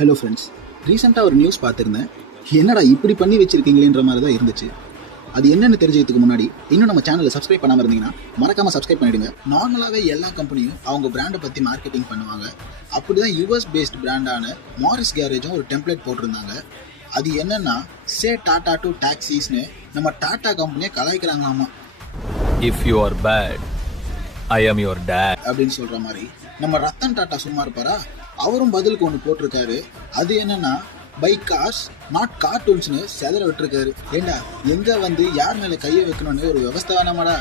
Hello friends, ரீசெண்டாக ஒரு news பார்த்துருந்தேன். என்னடா இப்படி பண்ணி வச்சிருக்கீங்களேன்ற மாதிரி தான் இருந்துச்சு. அது என்னென்னு தெரிஞ்சதுக்கு முன்னாடி இன்னும் நம்ம சேனலை சப்ஸ்கிரைப் பண்ணாமல் இருந்தீங்கன்னா மறக்காமல் சப்ஸ்கிரைப் பண்ணிவிடுங்க. நார்மலாகவே எல்லா கம்பெனியும் அவங்க பிராண்டை பற்றி மார்க்கெட்டிங் பண்ணுவாங்க. அப்படி தான் யூஎஸ் பேஸ்ட் பிராண்டான மாரிஸ் கேரேஜும் ஒரு டெம்ப்ளேட் போட்டிருந்தாங்க. அது என்னென்னா, சே டாடா டு டாக்ஸிஸ்னு நம்ம டாடா கம்பெனியை கலாய்க்கிறாங்களாமா. If you are bad, I am your date அப்படின்னு சொல்கிற மாதிரி நம்ம ரத்தன் டாட்டா சும்மா இருப்பாரா? அவரும் பதிலுக்கு ஒன்று போட்டிருக்காரு. அது என்னன்னா, பை கார்ஸ் நாட் கார்ட்டூன்ஸ்னு செதற விட்டுருக்காரு. ஏண்டா, எங்க வந்து யார் மேல கையை வைக்கணும்னு ஒரு விவஸ்தை வேணாமாடா?